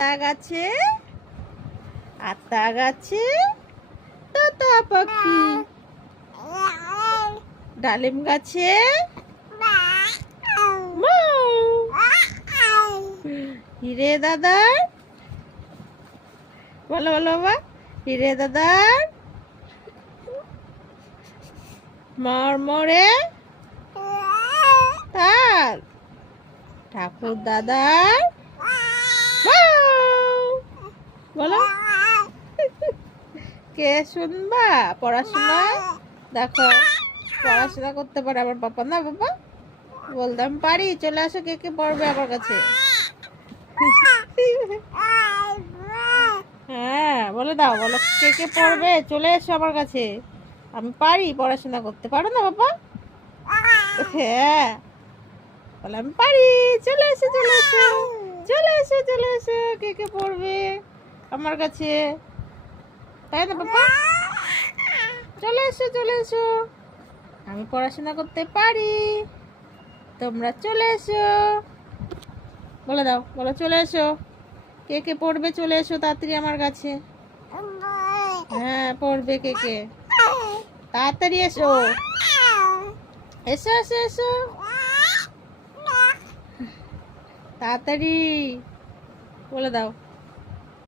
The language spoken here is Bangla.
গাছে আতা গাছে তোতা পাখি, ডালিম গাছে হিরে দাদার, বলো বলো বাবা, হিরে দাদার মরমরে তাল, ঠাকুর দাদার বলো। কে শুনবা পড়াশোনা? দেখো পড়াশোনা করতে পারে আমার পাপা না? বাবা বলতাম পারি, চলে আসো, কে কে পড়বে আমার কাছে? হ্যাঁ বলে দাও, বলো কে কে পড়বে, চলে এসো আমার কাছে, আমি পারি পড়াশোনা করতে। পারো না বাবা? হ্যাঁ বলে আমি পারি, চলে এসো চলে এসো চলে এসো চলে এসো, কে কে পড়বে আমার কাছে, তাই না বাবা? চলে এসো চলে এসো, আমি পড়াশোনা করতে পারি, তোমরা চলে এসো। বলে দাও, বলো চলে এসো, কে কে পড়বে চলে এসো তাড়াতাড়ি আমার কাছে। হ্যাঁ পড়বে কে কে, তাড়াতাড়ি এসো, এসো এসো এসো তাড়াতাড়ি, বলে দাও।